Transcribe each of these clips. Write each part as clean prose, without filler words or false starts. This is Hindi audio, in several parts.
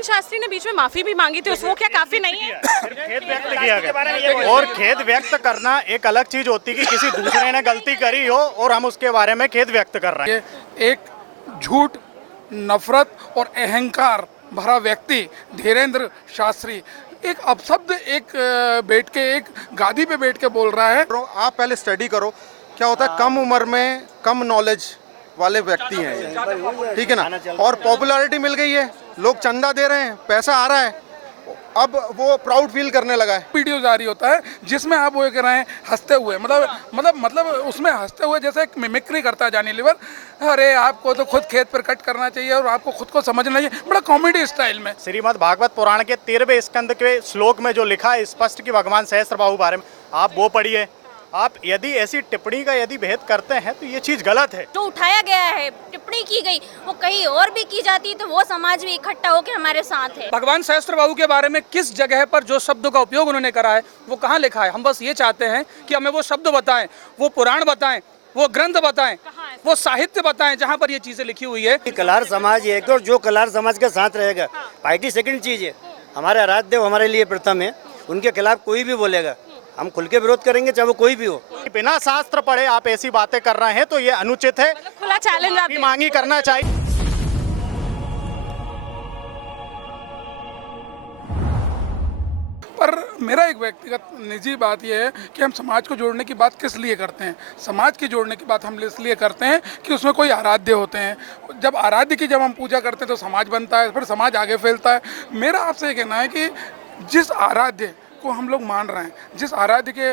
धीरेन्द्र शास्त्री ने बीच में माफी भी मांगी थी, उसको क्या काफी नहीं है? खेद व्यक्त किया गया और खेद व्यक्त करना एक अलग चीज होती है कि किसी दूसरे ने गलती करी हो और हम उसके बारे में खेद व्यक्त कर रहे हैं। एक झूठ, नफरत और अहंकार भरा व्यक्ति धीरेन्द्र शास्त्री एक अपशब्द एक बैठ के एक गादी पे बैठ के बोल रहा है। आप पहले स्टडी करो क्या होता है, कम उम्र में कम नॉलेज वाले व्यक्ति हैं ये, ठीक है ना, और पॉपुलैरिटी मिल गई है, लोग चंदा दे रहे हैं, पैसा आ रहा है, अब वो प्राउड फील करने लगा है। वीडियो जारी होता है जिसमें आप वो कह रहे हैं हंसते हुए, मतलब उसमें हंसते हुए जैसे एक मिमिक्री करता है जॉनी लीवर। अरे आपको तो खुद खेत पर कट करना चाहिए और आपको खुद को समझना चाहिए, बड़ा कॉमेडी स्टाइल में। श्रीमद् भागवत पुराण के 13वें स्कंद के श्लोक में जो लिखा है स्पष्ट कि भगवान सहस्त्रबाहु बारे में, आप वो पढ़िए। आप यदि ऐसी टिप्पणी का यदि भेद करते हैं तो ये चीज गलत है। जो उठाया गया है, टिप्पणी की गई, वो कहीं और भी की जाती तो वो समाज भी इकट्ठा होकर हमारे साथ है। भगवान सहस्त्रबाहु के बारे में किस जगह पर जो शब्दों का उपयोग उन्होंने करा है वो कहाँ लिखा है? हम बस ये चाहते हैं कि हमें वो शब्द बताएं, वो पुराण बताएं, वो ग्रंथ बताएं, वो साहित्य बताएं जहाँ पर ये चीजें लिखी हुई है। कलार समाज है और जो कलार समाज के साथ रहेगा, पार्टी सेकंड चीज है, हमारे आराध्य देव हमारे लिए प्रथम है, उनके खिलाफ कोई भी बोलेगा हम खुल के विरोध करेंगे, चाहे वो कोई भी हो। बिना शास्त्र पढ़े आप ऐसी बातें कर रहे हैं तो ये अनुचित है, खुला चैलेंज आप मांगी करना चाहिए। पर मेरा एक व्यक्तिगत निजी बात यह है कि हम समाज को जोड़ने की बात किस लिए करते हैं? समाज की जोड़ने की बात हम इसलिए करते हैं कि उसमें कोई आराध्य होते हैं। जब आराध्य की जब हम पूजा करते हैं तो समाज बनता है, फिर समाज आगे फैलता है। मेरा आपसे ये कहना है कि जिस आराध्य को हम लोग मान रहे हैं, जिस आराध्य के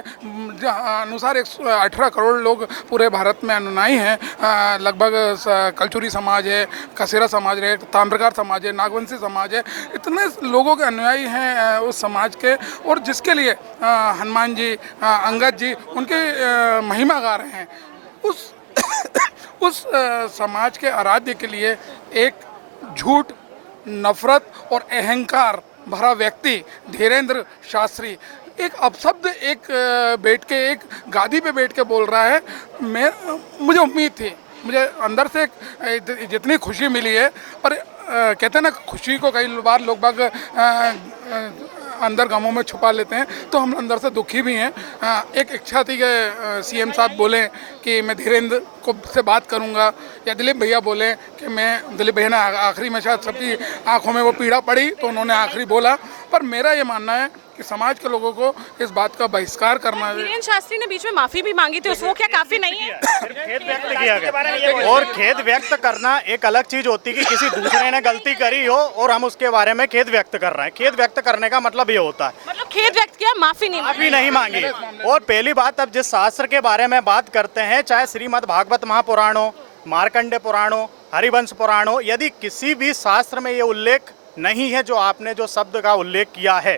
अनुसार 118 करोड़ लोग पूरे भारत में अनुयायी हैं, लगभग कलचुरी समाज है, कसेरा समाज है, ताम्रकार समाज है, नागवंशी समाज है, इतने लोगों के अनुयायी हैं उस समाज के, और जिसके लिए हनुमान जी, अंगद जी उनके महिमा गा रहे हैं, उस समाज के आराध्य के लिए एक झूठ, नफरत और अहंकार भरा व्यक्ति धीरेन्द्र शास्त्री एक अपशब्द एक बैठ के एक गादी पे बैठ के बोल रहा है। मुझे उम्मीद थी, मुझे अंदर से जितनी खुशी मिली है, और कहते हैं ना खुशी को कई बार लोग बाग अंदर गमों में छुपा लेते हैं, तो हम अंदर से दुखी भी हैं। एक इच्छा थी कि सीएम साहब बोले कि मैं धीरेन्द्र को से बात करूंगा, या दिलीप भैया बोले कि मैं, दिलीप भैया ने आखिरी में शायद सबकी आंखों में वो पीड़ा पड़ी तो उन्होंने आखिरी बोला। पर मेरा ये मानना है कि समाज के लोगों को इस बात का बहिष्कार करना है। धीरेन्द्र शास्त्री ने बीच में माफी भी मांगी थी, उसको क्या काफी नहीं है? खेद व्यक्त किया गया और खेद व्यक्त करना एक अलग चीज होती है कि किसी दूसरे ने गलती करी हो और हम उसके बारे में खेद व्यक्त कर रहे हैं। खेद व्यक्त करने का मतलब ये होता है, मतलब खेद व्यक्त किया, माफी नहीं मांगी। और पहली बात, अब जिस शास्त्र के बारे में बात करते हैं, चाहे श्रीमद् भागवत महापुराण हो, मार्कंडे पुराण हो, हरिवंश पुराण हो, यदि किसी भी शास्त्र में ये उल्लेख नहीं है जो आपने जो शब्द का उल्लेख किया है,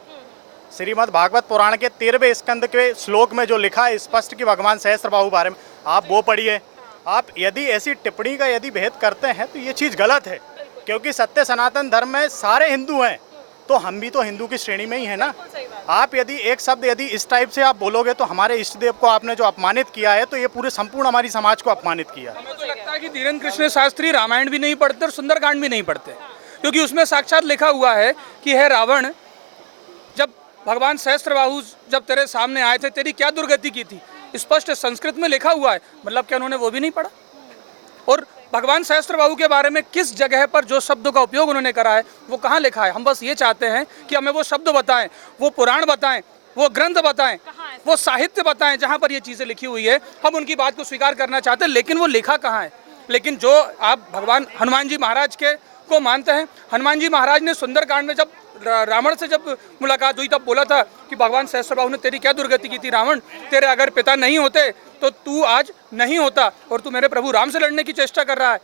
श्रीमद् भागवत पुराण के 13वें स्कंद के श्लोक में जो लिखा है स्पष्ट कि भगवान सहस्त्रबाहु बारे में, आप वो पढ़िए। आप यदि ऐसी टिप्पणी का यदि भेद करते हैं तो ये चीज़ गलत है, क्योंकि सत्य सनातन धर्म में सारे हिंदू हैं, तो हम भी तो हिंदू की श्रेणी में ही है ना। आप यदि एक शब्द यदि इस टाइप से आप बोलोगे तो हमारे इष्ट देव को आपने जो अपमानित किया है, तो ये पूरे संपूर्ण हमारी समाज को अपमानित किया है। हमें तो लगता है कि धीरेन्द्र कृष्ण शास्त्री रामायण भी नहीं पढ़ते और सुंदरकांड भी नहीं पढ़ते, क्योंकि उसमें साक्षात लिखा हुआ है कि हे रावण, जब भगवान सहस्त्रबाहु जब तेरे सामने आए थे तेरी क्या दुर्गति की थी, स्पष्ट संस्कृत में लिखा हुआ है। मतलब क्या उन्होंने वो भी नहीं पढ़ा? और भगवान सहस्त्रबाहु के बारे में किस जगह पर जो शब्दों का उपयोग उन्होंने करा है वो कहाँ लिखा है? हम बस ये चाहते हैं कि हमें वो शब्द बताएं, वो पुराण बताएं, वो ग्रंथ बताएं, वो साहित्य बताएं जहाँ पर ये चीज़ें लिखी हुई है। हम उनकी बात को स्वीकार करना चाहते हैं, लेकिन वो लिखा कहाँ है? लेकिन जो आप भगवान हनुमान जी महाराज के को मानते हैं, हनुमान जी महाराज ने सुंदरकांड में जब रावण से जब मुलाकात हुई तब बोला था कि भगवान सहस्त्रबाहु ने तेरी क्या दुर्गति की थी रावण, तेरे अगर पिता नहीं होते तो तू आज नहीं होता, और तू मेरे प्रभु राम से लड़ने की चेष्टा कर रहा है।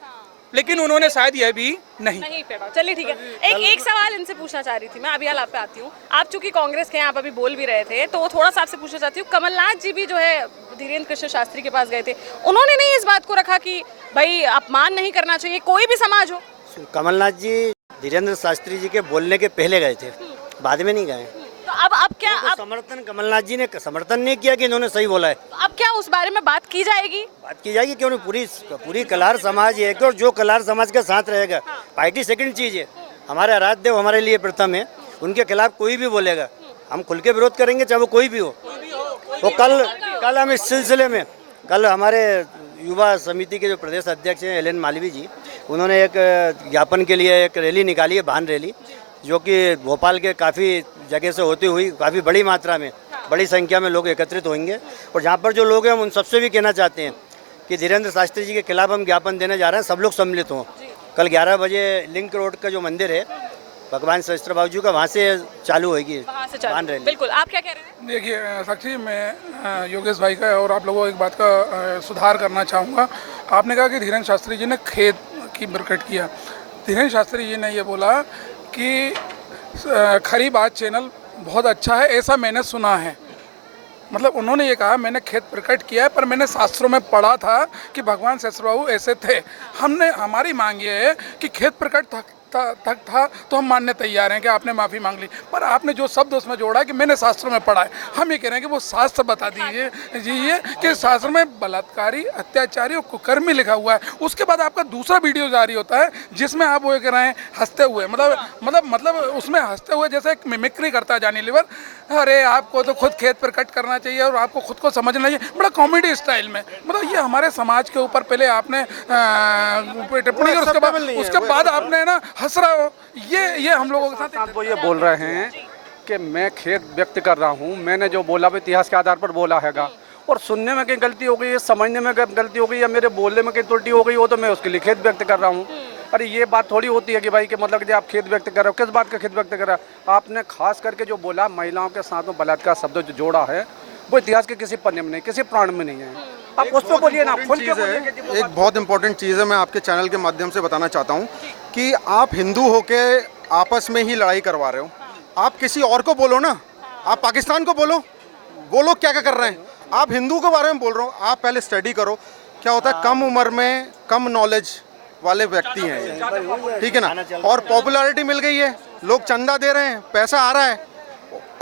लेकिन उन्होंने शायद यह भी नहीं पढ़ा। चलिए ठीक है, एक सवाल इनसे पूछना चाह रही थी मैं, अभी आप पे आती हूँ। आप चूंकि कांग्रेस के हैं, आप अभी बोल भी रहे थे, तो वो थोड़ा सा आपसे पूछना चाहती हूँ। कमलनाथ जी भी जो है धीरेन्द्र कृष्ण शास्त्री के पास गए थे, उन्होंने नहीं इस बात को रखा कि भाई अपमान नहीं करना चाहिए, कोई भी समाज हो? कमलनाथ जी धीरेन्द्र शास्त्री जी के बोलने के पहले गए थे, बाद में नहीं गए। तो अब क्या अब समर्थन कमलनाथ जी ने समर्थन नहीं किया कि इन्होंने सही बोला है। अब क्या उस बारे में बात की जाएगी? बात की जाएगी, क्यों नहीं? पूरी कलार समाज है और जो कलार समाज के साथ रहेगा, पार्टी सेकंड चीज है, हमारे आराध्य देव हमारे लिए प्रथम है। उनके खिलाफ कोई भी बोलेगा हम खुल के विरोध करेंगे, चाहे वो कोई भी हो। वो कल हम इस सिलसिले में कल हमारे युवा समिति के जो प्रदेश अध्यक्ष हैं एल एन मालवी जी, उन्होंने एक ज्ञापन के लिए एक रैली निकाली है, वाहन रैली, जो कि भोपाल के काफ़ी जगह से होती हुई काफ़ी बड़ी मात्रा में बड़ी संख्या में लोग एकत्रित होंगे। और जहाँ पर जो लोग हैं हम उन सबसे भी कहना चाहते हैं कि धीरेन्द्र शास्त्री जी के खिलाफ हम ज्ञापन देने जा रहे हैं, सब लोग सम्मिलित हों। कल 11 बजे लिंक रोड का जो मंदिर है भगवान सहस्त्र बाबू जी का, वहाँ से चालू होगी वाहन रैली। बिल्कुल, आप क्या कह रहे हैं? देखिए साक्षी, मैं योगेश भाई का और आप लोगों को एक बात का सुधार करना चाहूँगा। आपने कहा कि धीरेन्द्र शास्त्री जी ने खेत की प्रकट किया। धीरेन्द्र शास्त्री जी ने ये बोला कि खरी बात चैनल बहुत अच्छा है, ऐसा मैंने सुना है। मतलब उन्होंने ये कहा मैंने खेत प्रकट किया है, पर मैंने शास्त्रों में पढ़ा था कि भगवान सहस्त्र बाबू ऐसे थे। हमारी मांग ये है कि खेत प्रकट तक था तो हम मानने तैयार हैं कि आपने माफ़ी मांग ली, पर आपने जो शब्द उसमें जोड़ा कि मैंने शास्त्रों में पढ़ा है, हम ये कह रहे हैं कि वो शास्त्र बता दीजिए जी कि शास्त्र में बलात्कारी, अत्याचारी और कुकर्मी लिखा हुआ है। उसके बाद आपका दूसरा वीडियो जारी होता है जिसमें आप वो ये कह रहे हैं हंसते हुए, मतलब उसमें हंसते हुए जैसे एक मिमिक्री करता है जानी लीवर, अरे आपको तो खुद खेत पर कट करना चाहिए और आपको खुद को समझना चाहिए, बड़ा कॉमेडी स्टाइल में। मतलब ये हमारे समाज के ऊपर पहले आपने टिप्पणी की, उसके बाद आपने ना हंस रहा हो, ये हम लोगों के साथ। आप वो ये बोल रहे हैं कि मैं खेद व्यक्त कर रहा हूँ, मैंने जो बोला वो इतिहास के आधार पर बोला हैगा, और सुनने में कहीं गलती हो गई है, समझने में गलती हो गई या मेरे बोलने में कहीं त्रुटि हो गई हो तो मैं उसके लिए खेद व्यक्त कर रहा हूँ। अरे ये बात थोड़ी होती है कि भाई कि मतलब कि आप खेद व्यक्त कर रहे हो, किस बात का खेद व्यक्त कर रहे हो? आपने खास करके जो बोला महिलाओं के साथ में बलात्कार शब्द जो जोड़ा है वो इतिहास के किसी पन्ने में नहीं, किसी पुराण में नहीं है। आप उस पर बोलिए ना, खुल के बोलिए। एक बहुत इंपॉर्टेंट चीज़ है, मैं आपके चैनल के माध्यम से बताना चाहता हूँ कि आप हिंदू होके आपस में ही लड़ाई करवा रहे हो। आप किसी और को बोलो ना, आप पाकिस्तान को बोलो, वो लोग क्या क्या कर रहे हैं। आप हिंदू के बारे में बोल रहे हो, आप पहले स्टडी करो। क्या होता है, कम उम्र में कम नॉलेज वाले व्यक्ति हैं ये, ठीक है ना, और पॉपुलैरिटी मिल गई है, लोग चंदा दे रहे हैं, पैसा आ रहा है,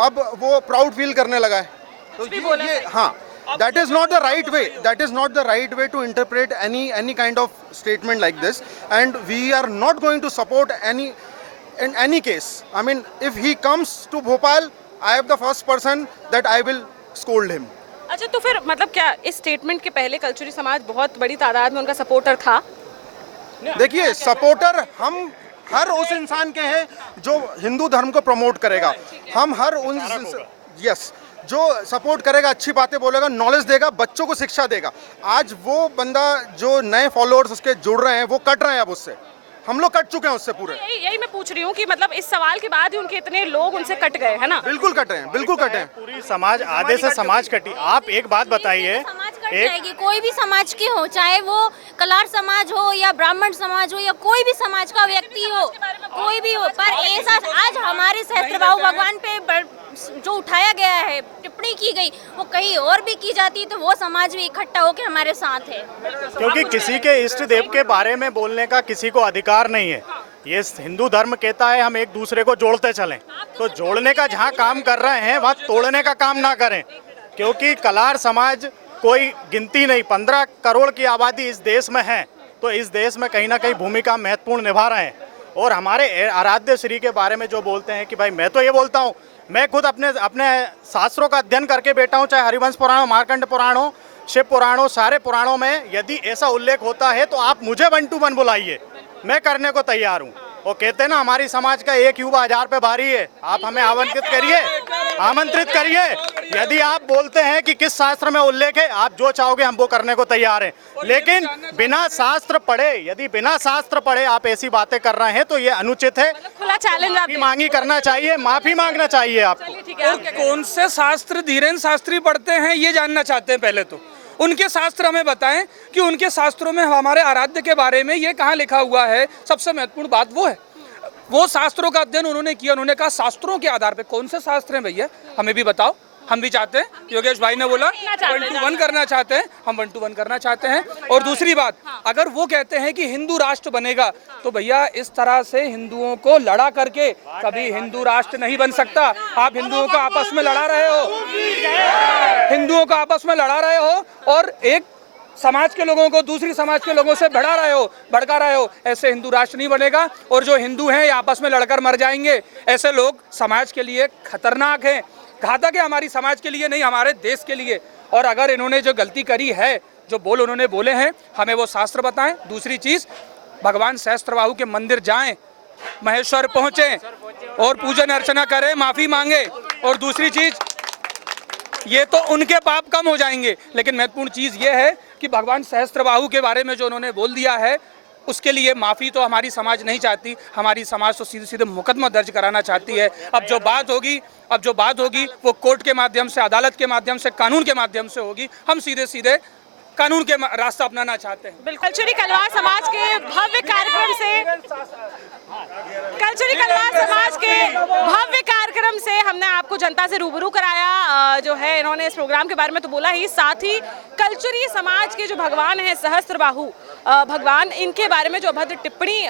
अब वो प्राउड फील करने लगा है। तो ये हाँ, that is not the right way. That is not the right way to interpret any kind of statement like this, and we are not going to support in any case. I mean, if he comes to Bhopal, I am the first person that I will scold him. अच्छा, तो फिर मतलब क्या इस स्टेटमेंट के पहले कल्चुरी समाज बहुत बड़ी तादाद में उनका सपोर्टर था? देखिए, सपोर्टर हम हर उस इंसान के हैं जो हिंदू धर्म को प्रमोट करेगा। हम हर उन यस जो सपोर्ट करेगा, अच्छी बातें बोलेगा, नॉलेज देगा, बच्चों को शिक्षा देगा। आज वो बंदा जो नए फॉलोअर्स उसके जुड़ रहे हैं वो कट रहे हैं, अब उससे हम लोग कट चुके हैं उससे पूरे। यही मैं पूछ रही हूँ कि मतलब इस सवाल के बाद ही उनके इतने लोग उनसे कट गए, है ना? बिल्कुल कट रहे हैं, बिल्कुल कटे हैं। पूरी समाज आधे से समाज कटी। आप एक बात बताइए, समाज कट जाएगी, कोई भी समाज के हो, चाहे वो कलार समाज हो या ब्राह्मण समाज हो या कोई भी समाज का व्यक्ति हो, कोई भी हो, पर ऐसा आज हमारे सहस्त्र बाबू भगवान पे जो उठाया गया है, टिप्पणी की गई, वो कहीं और भी की जाती तो वो समाज भी इकट्ठा होकर हमारे साथ है। क्योंकि किसी के इष्ट देव के बारे में बोलने का किसी को अधिकार नहीं है। ये हिंदू धर्म कहता है हम एक दूसरे को जोड़ते चलें, तो जोड़ने का जहाँ काम कर रहे हैं वहाँ तोड़ने का काम ना करें। क्योंकि कलार समाज कोई गिनती नहीं, 15 करोड़ की आबादी इस देश में है, तो इस देश में कहीं ना कहीं भूमिका महत्वपूर्ण निभा रहे हैं। और हमारे आराध्य श्री के बारे में जो बोलते हैं कि भाई, मैं तो ये बोलता हूँ, मैं खुद अपने शास्त्रों का अध्ययन करके बैठा हूँ, चाहे हरिवंश पुराण हो, मार्कंड पुराण हो, शिव पुराण हो, सारे पुराणों में यदि ऐसा उल्लेख होता है तो आप मुझे 1 to 1 बुलाइए, मैं करने को तैयार हूँ। वो कहते हैं ना, हमारी समाज का एक युवा 1000 पे भारी है। आप हमें आमंत्रित करिए। यदि आप बोलते हैं कि किस शास्त्र में उल्लेख है, आप जो चाहोगे हम वो करने को तैयार हैं। लेकिन बिना शास्त्र पढ़े, यदि बिना शास्त्र पढ़े आप ऐसी बातें कर रहे हैं तो ये अनुचित है। खुला चैलेंज आप मांगी करना चाहिए, माफी मांगना चाहिए आपको। और कौन से शास्त्र धीरेन्द्र शास्त्री पढ़ते हैं ये जानना चाहते हैं। पहले तो उनके शास्त्र हमें बताएं कि उनके शास्त्रों में हमारे आराध्य के बारे में ये कहाँ लिखा हुआ है। सबसे महत्वपूर्ण बात वो है, वो शास्त्रों का अध्ययन उन्होंने किया। उन्होंने कहा शास्त्रों के आधार पे कौन से शास्त्र हैं भैया, हमें भी बताओ, हम भी चाहते हैं। योगेश भाई ने बोला 1 to 1 करना चाहते हैं, हम 1 to 1 करना चाहते हैं। और दूसरी बात, अगर वो कहते हैं कि हिंदू राष्ट्र बनेगा, तो भैया इस तरह से हिंदुओं को लड़ा करके कभी हिंदू राष्ट्र नहीं बन सकता। आप हिंदुओं को आपस में लड़ा रहे हो, हिंदुओं को आपस में लड़ा रहे हो। और एक समाज के लोगों को दूसरी समाज के लोगों से भड़का रहे हो, ऐसे हिंदू राष्ट्र नहीं बनेगा। और जो हिंदू हैं ये आपस में लड़कर मर जाएंगे। ऐसे लोग समाज के लिए खतरनाक हैं, घातक है, हमारी समाज के लिए नहीं, हमारे देश के लिए। और अगर इन्होंने जो गलती करी है, जो बोल उन्होंने बोले हैं, हमें वो शास्त्र बताएं। दूसरी चीज, भगवान सहस्त्रबाहु के मंदिर जाएं, महेश्वर पहुंचे और पूजन अर्चना करें, माफी मांगे। और दूसरी चीज, ये तो उनके पाप कम हो जाएंगे, लेकिन महत्वपूर्ण चीज ये है कि भगवान सहस्त्रबाहु के बारे में जो उन्होंने बोल दिया है उसके लिए माफी तो हमारी समाज नहीं चाहती। हमारी समाज तो सीधे सीधे मुकदमा दर्ज कराना चाहती है। अब जो बात होगी वो कोर्ट के माध्यम से, अदालत के माध्यम से, कानून के माध्यम से होगी। हम सीधे सीधे कानून के रास्ता अपनाना चाहते हैं। बिल्कुल। कलचुरी कलवार समाज के भव्य कार्यक्रम से हमने आपको जनता से रूबरू कराया। जो है इन्होंने इस प्रोग्राम के बारे में तो बोला ही, साथ ही कलचुरी समाज के जो भगवान है सहस्त्रबाहु भगवान, इनके बारे में जो अभद्र टिप्पणी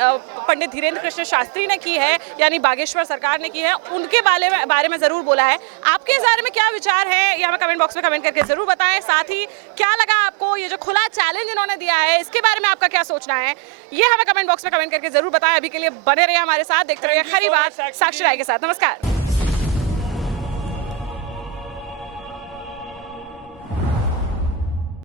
पंडित धीरेन्द्र कृष्ण शास्त्री ने की है, यानी बागेश्वर सरकार ने की है, उनके बारे में जरूर बोला है। आपके इस बारे में क्या विचार है ये हमें कमेंट बॉक्स में कमेंट करके जरूर बताएं। साथ ही क्या लगा आपको ये जो खुला चैलेंज इन्होंने दिया है, इसके बारे में आपका क्या सोचना है ये हमें कमेंट बॉक्स में कमेंट करके जरूर बताएं। अभी के लिए बने रहिए हमारे साथ, देखते रहिए खरी बात साक्षी राय के साथ। नमस्कार।